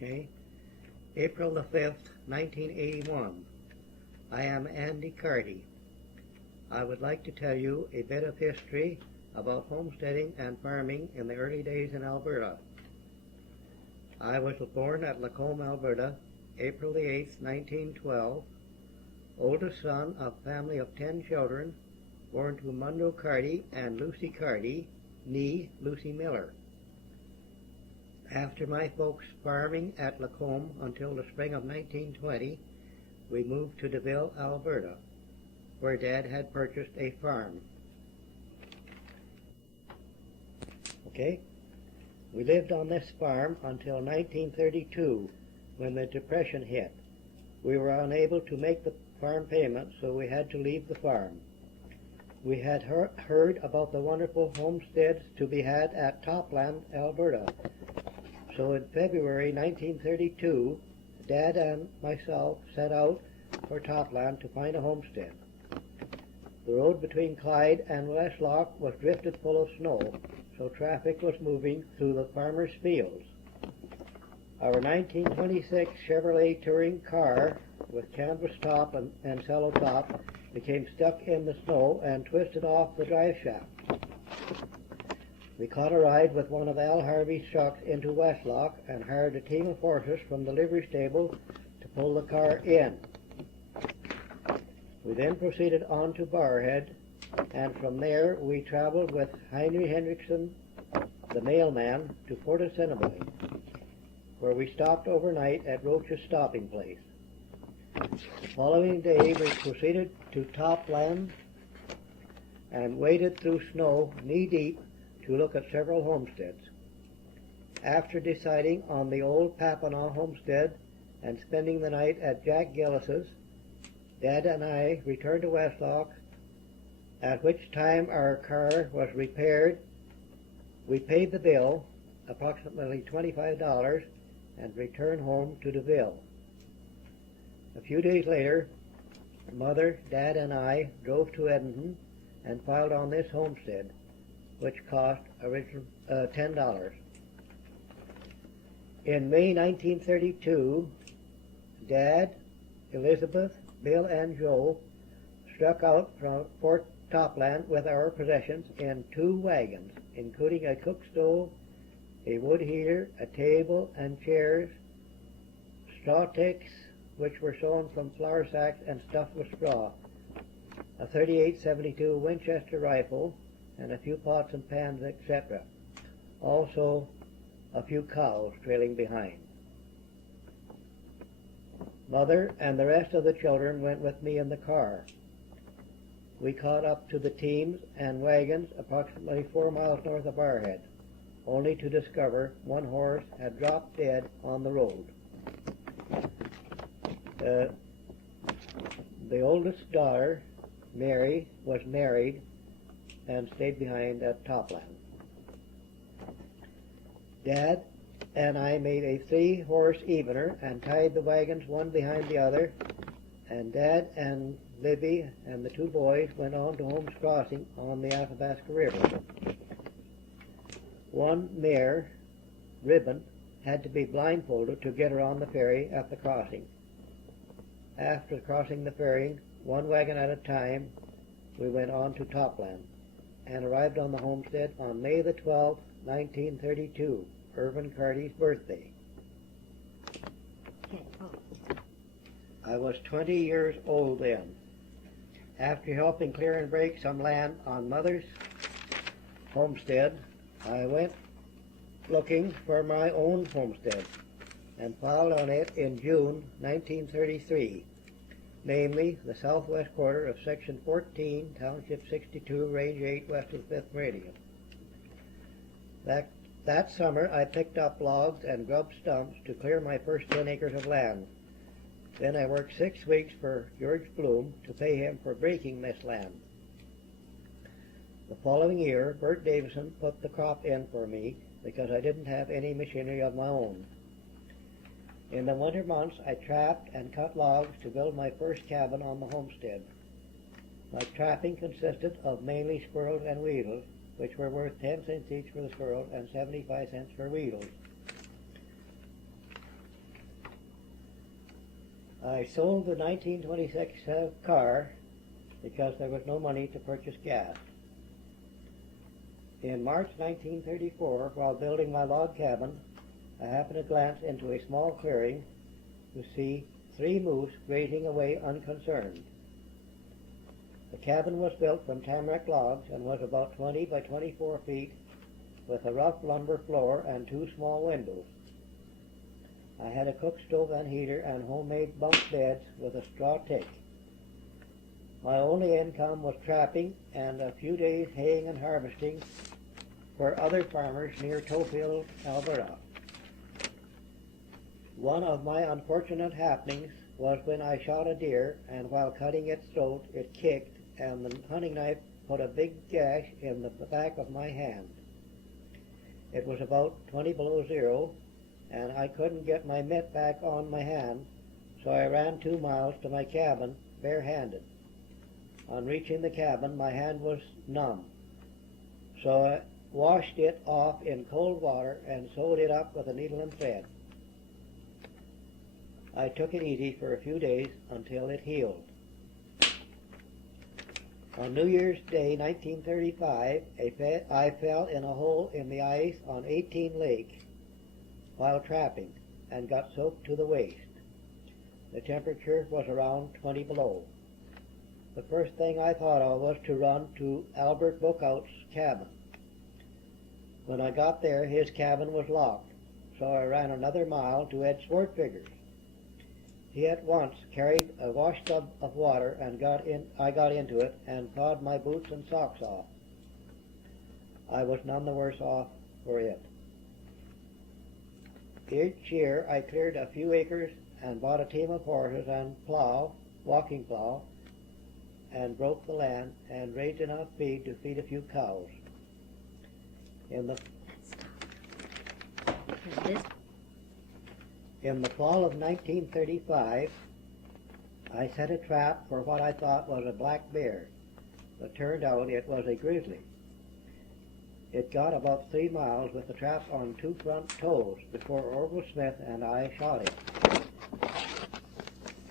Okay. April the 5th, 1981. I am Andy Carty. I would like to tell you a bit of history about homesteading and farming in the early days in Alberta. I was born at Lacombe, Alberta, April the 8th, 1912, oldest son of a family of 10 children, born to Mundo Carty and Lucy Carty, née Lucy Miller. After my folks farming at Lacombe until the spring of 1920, we moved to DeVille, Alberta, where Dad had purchased a farm. Okay? We lived on this farm until 1932, when the Depression hit. We were unable to make the farm payment, so we had to leave the farm. We had heard about the wonderful homesteads to be had at Topland, Alberta. So in February 1932, Dad and myself set out for Topland to find a homestead. The road between Clyde and Westlock was drifted full of snow, so traffic was moving through the farmers' fields. Our 1926 Chevrolet Touring car with canvas top and cello top became stuck in the snow and twisted off the drive shaft. We caught a ride with one of Al Harvey's trucks into Westlock and hired a team of horses from the livery stable to pull the car in. We then proceeded on to Barrhead, and from there we traveled with Heinrich Hendrickson, the mailman, to Port Assiniboine, where we stopped overnight at Roach's stopping place. The following day we proceeded to Topland and waded through snow knee-deep to look at several homesteads. After deciding on the old Papineau homestead and spending the night at Jack Gillis's, Dad and I returned to Westlock, at which time our car was repaired. We paid the bill, approximately $25, and returned home to DeVille. A few days later, Mother, Dad, and I drove to Edmonton and filed on this homestead, which cost $10. In May 1932, Dad, Elizabeth, Bill, and Joe struck out from Fort Topland with our possessions in 2 wagons, including a cook stove, a wood heater, a table and chairs, straw ticks, which were sewn from flour sacks and stuffed with straw, a .38-72 Winchester rifle, and a few pots and pans, etc. Also, a few cows trailing behind. Mother and the rest of the children went with me in the car. We caught up to the teams and wagons approximately 4 miles north of Barrhead, only to discover one horse had dropped dead on the road. The oldest daughter, Mary, was married and stayed behind at Topland. Dad and I made a 3-horse evener and tied the wagons one behind the other, and Dad and Libby and the 2 boys went on to Holmes Crossing on the Athabasca River. One mare, Ribbon, had to be blindfolded to get her on the ferry at the crossing. After crossing the ferry, 1 wagon at a time, we went on to Topland and arrived on the homestead on May the 12th, 1932, Irvin Carty's birthday. I was 20 years old then. After helping clear and break some land on Mother's homestead, I went looking for my own homestead and filed on it in June 1933, namely the southwest quarter of Section 14, Township 62, Range 8, west of the 5th Meridian. That summer I picked up logs and grubbed stumps to clear my first 10 acres of land. Then I worked 6 weeks for George Bloom to pay him for breaking this land. The following year, Bert Davison put the crop in for me because I didn't have any machinery of my own. In the winter months, I trapped and cut logs to build my first cabin on the homestead. My trapping consisted of mainly squirrels and weasels, which were worth 10 cents each for the squirrels and 75 cents for weasels. I sold the 1926 car because there was no money to purchase gas. In March 1934, while building my log cabin, I happened to glance into a small clearing to see 3 moose grazing away unconcerned. The cabin was built from tamarack logs and was about 20 by 24 feet with a rough lumber floor and 2 small windows. I had a cook stove and heater and homemade bunk beds with a straw tick. My only income was trapping and a few days haying and harvesting for other farmers near Tofield, Alberta. One of my unfortunate happenings was when I shot a deer, and while cutting its throat, it kicked, and the hunting knife put a big gash in the back of my hand. It was about 20 below zero, and I couldn't get my mitt back on my hand, so I ran 2 miles to my cabin barehanded. On reaching the cabin, my hand was numb, so I washed it off in cold water and sewed it up with a needle and thread. I took it easy for a few days until it healed. On New Year's Day, 1935, I fell in a hole in the ice on 18 Lake while trapping and got soaked to the waist. The temperature was around 20 below. The first thing I thought of was to run to Albert Bookout's cabin. When I got there, his cabin was locked, so I ran another mile to Ed Swartfigger's. He at once carried a wash tub of water, and I got into it and thawed my boots and socks off. I was none the worse off for it. Each year I cleared a few acres and bought a team of horses and walking plow, and broke the land and raised enough feed to feed a few cows. In the fall of 1935, I set a trap for what I thought was a black bear, but turned out it was a grizzly. It got about 3 miles with the trap on 2 front toes before Orville Smith and I shot it.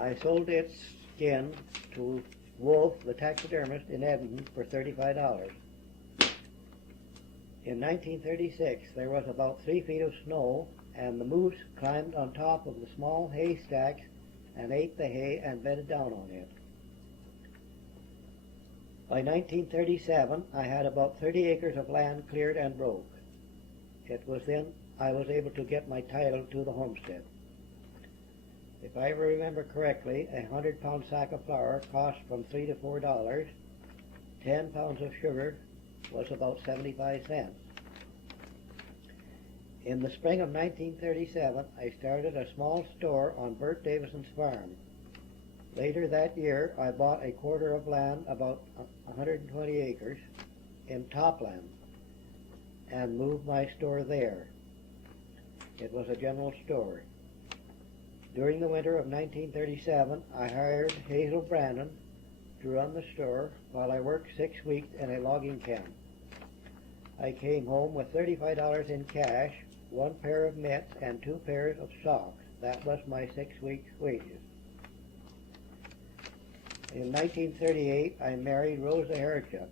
I sold its skin to Wolf, the taxidermist in Edmonton, for $35. In 1936, there was about 3 feet of snow, and the moose climbed on top of the small hay stacks and ate the hay and bedded down on it. By 1937, I had about 30 acres of land cleared and broke. It was then I was able to get my title to the homestead. If I remember correctly, a 100-pound sack of flour cost from $3 to $4. 10 pounds of sugar was about 75 cents. In the spring of 1937, I started a small store on Bert Davison's farm. Later that year, I bought a quarter of land, about 120 acres, in Topland, and moved my store there. It was a general store. During the winter of 1937, I hired Hazel Brandon to run the store while I worked 6 weeks in a logging camp. I came home with $35 in cash, 1 pair of mitts, and 2 pairs of socks. That was my 6 weeks' wages. In 1938, I married Rosa Fodchuk.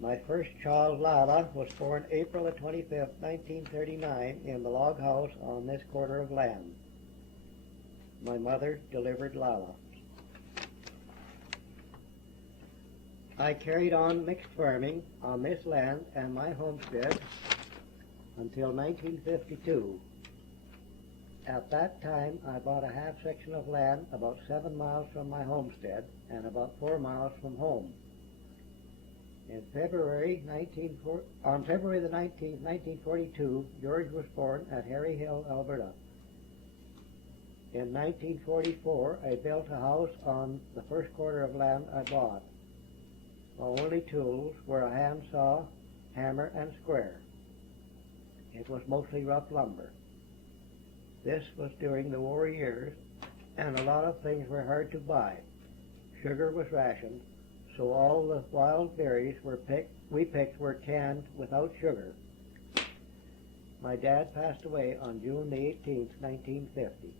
My first child, Lila, was born April the 25th, 1939, in the log house on this quarter of land. My mother delivered Lila. I carried on mixed farming on this land and my homestead until 1952. At that time, I bought a half section of land about 7 miles from my homestead and about 4 miles from home. On February the 19th, 1942, George was born at Harry Hill, Alberta. In 1944, I built a house on the first quarter of land I bought. My only tools were a handsaw, hammer, and square. It was mostly rough lumber. This was during the war years, and a lot of things were hard to buy. Sugar was rationed, so all the wild berries we picked were canned without sugar. My dad passed away on June the 18th, 1950.